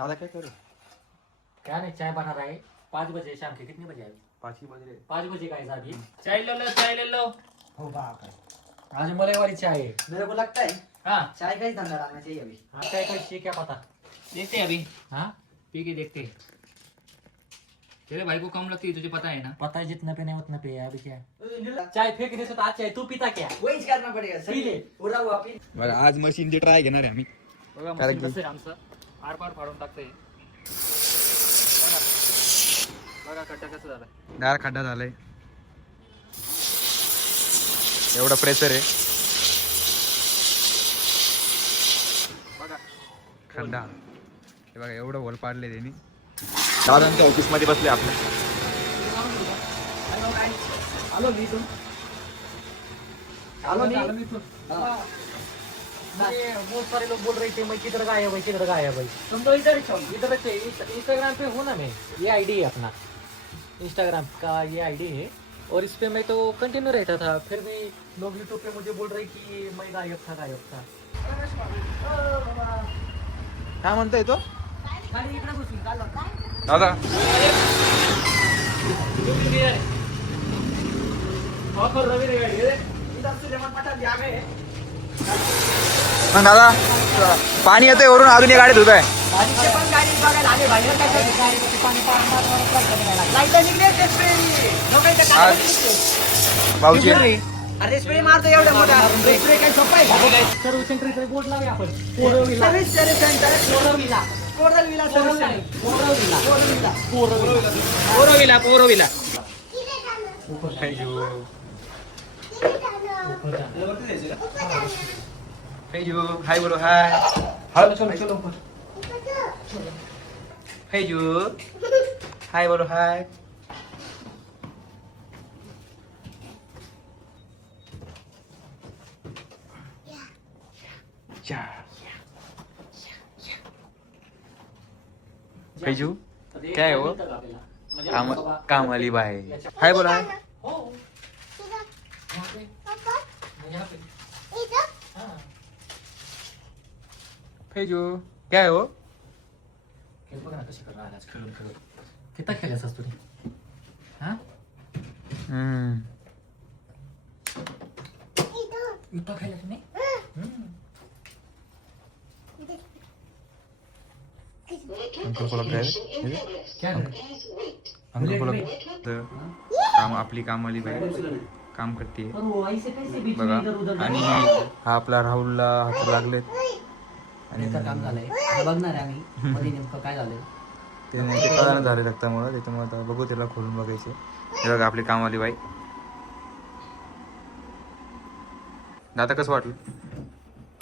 दादा क्या करो? क्या नहीं, चाय बना रहा है। 5 बजे शाम के। कितने बजे आए? 5 ही बज रहे। 5 बजे का है अभी। चाय ले लो, चाय ले लो। हो बाप रे, आज मलाई वाली चाय है। मेरे को लगता है हाँ चाय का ही धंधा डालना चाहिए अभी। हाँ, चाय कैसी है क्या पता। देखते हैं अभी, हाँ पी के देखते हैं। तेरे भाई को कम लगती है, तुझे पता है ना। पता है, जितना पे नहीं उतना पे है। अभी क्या है? चाय फेंक दे तो आज चाय तू पीता क्या? वहीच करना पडेगा पी ले. पूरा हुआ पी. बघा आज मशीनचे ट्राय घेणार आहे आम्ही. बघा कारण मशीन की- कसं आहे आमचं, आरपार फाडून टाकतंय. बघा खड्डा कसं झाला. डाळ खड्डा झालाय. एवढा प्रेशर आहे. बघा खड्डा हे बघा एवढं होल पाडले त्यांनी. दादांच्या ऑफिस मध्ये बसले आपल्या. आलो मी इथून. आलो मी. बहुत सारे लोग बोल रहे थे मैं किधर गाया भाई, किधर गाया भाई. तुम तो इधर ही छो. इधर से इंस्टाग्राम पे हूँ ना मैं. ये आईडी है अपना, इंस्टाग्राम का ये आईडी है. और इस पे मैं तो कंटिन्यू रहता था. फिर भी लोग यूट्यूब पे मुझे बोल रहे कि मैं गायब था. काय म्हणतोय तो गाडी इकडे बसून चाललो. दादा? इधर सुलेमान पठाण आ गए. मग दादा पाणी येतंय वरून, अजून एक गाडी धुत आहे. बारीकचे पण गाडी बघायला आले बाहेर. काय लाईट निघले ते स्प्रे. लोकांच्या आज काय भाऊजी अरे स्प्रे मारतो एवढा मोठा स्प्रे काय सोपा आहे. सर्व सेंटर बोर्ड लावे आपण. कोरविला सर्विस सेंटर. कोरविला कोरलविला सर्विस सेंटर. कोरविला कोरलविला. पोरोविला हेजू हाय बोलो हाय. चलो हेजू हाय बोलो हाय. हेजू काय हो? कामवाली बाई. हाय बोला हाय. हो यहाँ पे हाँ. हेजू काय हो? खेळ बघा ना कशी कर आज खेळून किती खेळायचं तुम्ही. हा इथं खेळला तुम्ही. अंकल बोला काय क्या अंकल बोला काम आपली कामवाली बाई काम करते बघा. आणि हा आपला राहुलला हात लागलेत आणि काम झालंय आता बघणार आहे आम्ही मध्ये नेमकं काय झालंय. ते कळानं झाले रक्तामुळे. त्याच्यामुळे आता बघू त्याला खोलून बघायचे. हे बघा आपली कामवाली बाई. दादा कसं वाटलं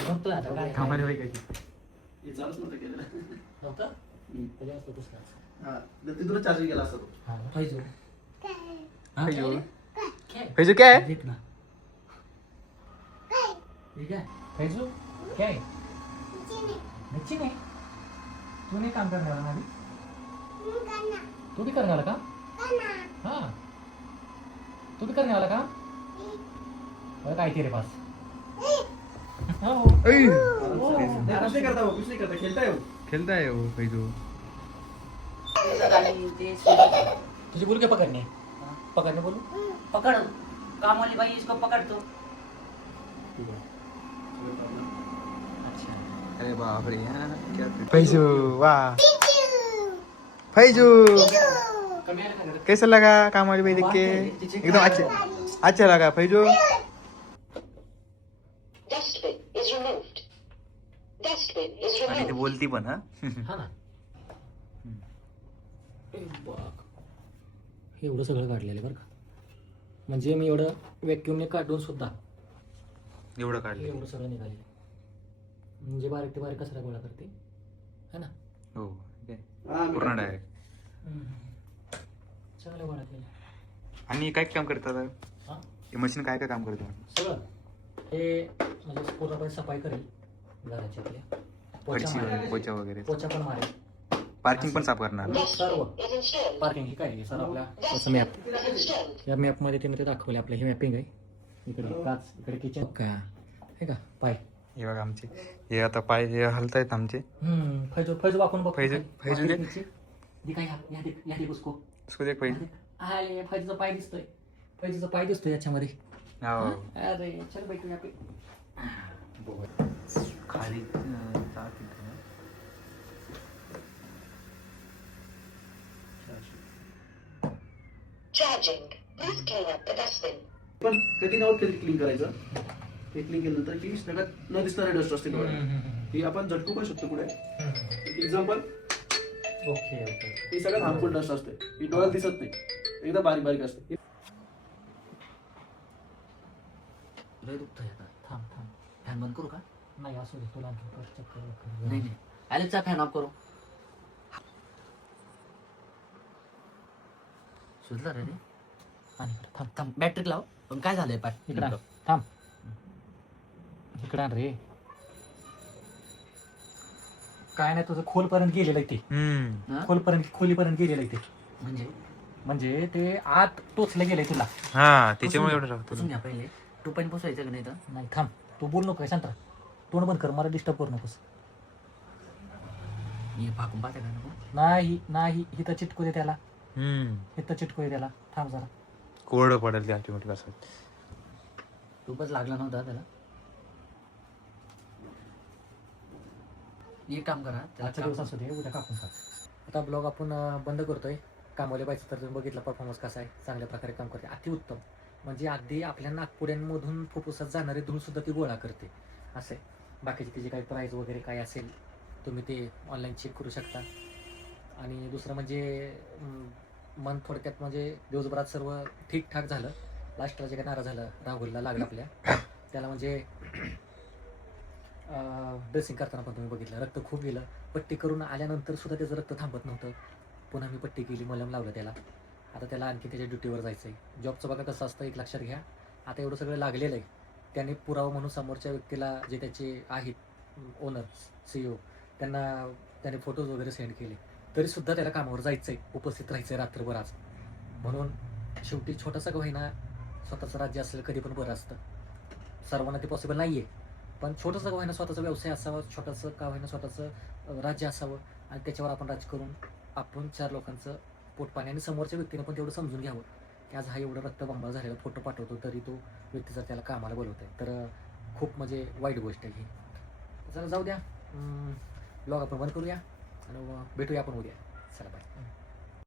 बघतोय आता काय कामवाली बाई कशी? नव्हतं त्याच्या असतं पुस्तकाचं. तिथून चार्जिंग केला असतो. फैजू हेजू हेजू काय आहे? देख ना. ठीक है फैजू क्या है? बच्ची नहीं. तू नहीं काम करने वाला ना अभी? तू भी करने वाला काम? हाँ तू भी करने वाला काम? और काय तेरे पास? हाँ ऐ! कुछ नहीं करता वो, कुछ नहीं करता, खेलता है वो. खेळताय हो हेजू. आणि ते तुझे बोल के पकड़ने पकड़ने बोलू. पकड़ काम वाली भाई इसको पकड़ तो. अच्छा अरे बापरे फैजू वा फैजू कैसा लगा कामवाली बाई देख के? एकदम अच्छा लगा फैजू. आणि ते बोलती पण हा. हा ना. हे एवढं सगळं काढलेलं बरं का. म्हणजे मी एवढं व्हॅक्युमने काढून सुद्धा एवढं काढलं एवढं सगळं निघालेलं. म्हणजे बारीक ते बारीक कचरा गोळा करते है ना. हो पूर्ण डायरेक्ट. चांगलं गोळा केलं. आणि काय काम करतात हा हे मशीन? काय काय काम करतात? सगळं हे म्हणजे पूर्णपणे सफाई करेल घराची आपल्या. पोचा फरशी मारेल, पोचा वगैरे पोचा पण मारेल. पार्किंग पण साफ करणार. सर्व पार्किंग हे काय आहे सर आपल्या त्याचं मॅप. या मॅपमध्ये त्याने ते दाखवले आपलं. हे मॅपिंग आहे. इकडे काच, इकडे किचन का आहे का पाय हे बघा आमचे हे आता पाय हे हलतायत आमचे. फैजू वाकून बघ. फैजू दे. या दे उसको. इसको देख पाहिजे. अरे फैजूचा पाय दिसतोय. फैजूचा पाय दिसतोय याच्यामध्ये. हो. अरे चल बैठू यहाँ पे. खाली Charging. Please clean up the dustbin. पण कधी नाव क्लीन करायचं. ते क्लीन केल्यानंतर ही सगळ्यात न दिसणारे डस्ट असते डोळ्यात. ही आपण झटकू पण शकतो पुढे. एक्झाम्पल. ओके. ही सगळ्यात हार्मफुल डस्ट असते. ही डोळ्यात दिसत नाही. एकदम बारीक बारीक असते. लय दुखतंय आता. थांब. फॅन बंद करू का? नाही असू दे तुला चक्कर. नाही ॲलेक्सा फॅन ऑफ करू. सुचलं रे. आणि थांब. बॅटरी लाव. पण काय झालंय पाय? इकडं थांब. इकडं आण रे. काय नाही तुझं खोलपर्यंत गेलेलं आहे ते. खोलीपर्यंत गेलेलं आहे ते. म्हणजे ते आत टोचलं गेलंय तुला. हा त्याच्यामुळे एवढं राहतो. पुसून घ्या पहिले. तू पण पुसायचं का नाही तर? नाही थांब. तू बोल नको शांत राहा. तोंड बंद कर. मला डिस्टर्ब करू नकोस. मी फाकून पाहते का नको? नाही इथं चिटकू दे त्याला. थांब जरा. कोरडं पडेल ते ऑटोमॅटिक असं. खूपच लागला नव्हता त्याला. एक काम करा. आजचा दिवस असू दे उद्या कापून टाक. आता ब्लॉग आपण बंद करतोय. कामवाले बायचं तर तुम्ही बघितलं परफॉर्मन्स कसा आहे. चांगल्या प्रकारे काम करते. अतिउत्तम. म्हणजे अगदी आपल्या नागपुड्यांमधून फुफ्फुसात जाणारे धूळ सुद्धा ती गोळा करते. असे बाकीचे तिचे काही प्राईज वगैरे काय असेल तुम्ही ते ऑनलाईन चेक करू शकता. आणि दुसरं म्हणजे मन थोडक्यात म्हणजे दिवसभरात सर्व ठीकठाक झालं. लास्टला जे काय नाराज झालं राहुलला लागलं आपल्या त्याला म्हणजे ड्रेसिंग करताना पण तुम्ही बघितलं रक्त खूप गेलं. पट्टी करून आल्यानंतर सुद्धा त्याचं रक्त थांबत नव्हतं. पुन्हा मी पट्टी केली, मलम लावलं त्याला. आता त्याला आणखी त्याच्या ड्युटीवर जायचं आहे. जॉबचं बघा कसं असतं एक लक्षात घ्या. आता एवढं सगळं लागलेलं आहे. त्याने पुरावा म्हणून समोरच्या व्यक्तीला जे त्याचे आहेत ओनर CEO त्याने फोटोज वगैरे सेंड केले. तरीसुद्धा त्याला कामावर जायचं आहे. उपस्थित राहायचं आहे रात्रभर आज. म्हणून शेवटी छोटंसं का होईना स्वतःचं राज्य असेल कधी पण बरं असतं. सर्वांना ते पॉसिबल नाही आहे. पण छोटंसं का होईना स्वतःचा व्यवसाय असावा. छोटंसं का होईना स्वतःचं राज्य असावं. आणि त्याच्यावर आपण राज करून आपण 4 लोकांचं पोटपाणी आणि समोरच्या व्यक्तीने पण तेवढं समजून घ्यावं की आज हा एवढं रक्तबंबाळ झालेला फोटो पाठवतो तरी तो व्यक्ती जर त्याला कामाला बोलवत आहे तर खूप म्हणजे वाईट गोष्ट आहे ही. चला जाऊ द्या. ब्लॉग आपण बंद करूया आणि भेटूया आपण उद्या. चला बाय.